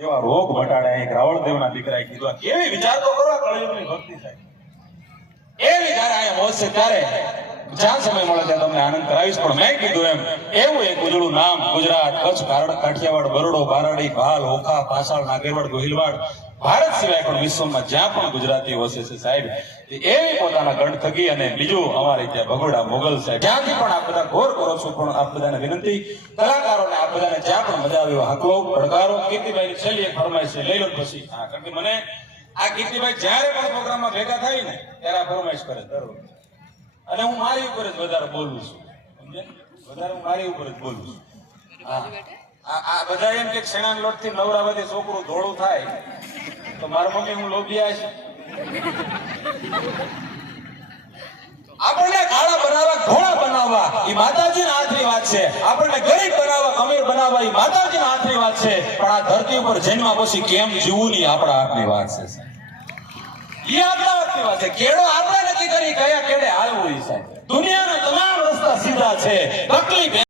જેવા રોગ મટાડ્યા એક રાવણદેવના દીકરાએ કીધું આ કેવી વિચાર તો કરો કળયુગની ભક્તિ થાય એ વિચાર આયા મોજ છે ત્યારે જ્યાં સમય મળે ત્યાં તમને આનંદ કરાવીશ પણ મેં કીધું એમ એવું એક ઉજળું નામ ગુજરાત કચ્છ કાઠિયાવાડ બરોડો બારાડી ભાલ ઓખા પાછળ નાગેરવાડ ગોહિલવાડ ભારત સિવાય પણ વિશ્વમાં જ્યાં પણ ગુજરાતી વસે છે સાહેબ એવી પોતાના ગઢ થકી અને બીજું અમારે ત્યાં ભગોડા મોગલ સાહેબ જ્યાંથી પણ આપ બધા ઘોર કરો છો પણ આપ બધાને વિનંતી કલાકારોને આપ બધાને જ્યાં પણ મજા આવે હાકલો પડકારો કીર્તિભાઈ છેલ્લી એક ફરમાઈશ છે લઈ લો પછી હા કારણ કે મને આ કીર્તિભાઈ જ્યારે પણ પ્રોગ્રામમાં ભેગા થાય ને ત્યારે આ ફરમાઈશ કરે બરોબર અને હું મારી ઉપર જ વધારે બોલું છું વધારે હું મારી ઉપર જ બોલું છું આ બધા એમ કે શેણાન લોટ થી નવરાવતી છોકરું ધોળું થાય તો મારા મમ્મી હું લોભિયા છે આપણને કાળા બનાવવા ધોળા બનાવવા એ માતાજીના હાથની વાત છે આપણને ગરીબ બનાવવા અમીર બનાવવા એ માતાજીના હાથની વાત છે પણ આ ધરતી ઉપર જન્મા પછી કેમ જીવવું ની આપણા હાથની વાત છે એ આપણા હાથની વાત છે કેડો આપણે નક્કી કરી કયા કેડે હાલવું છે દુનિયાના તમામ રસ્તા સીધા છે તકલીફ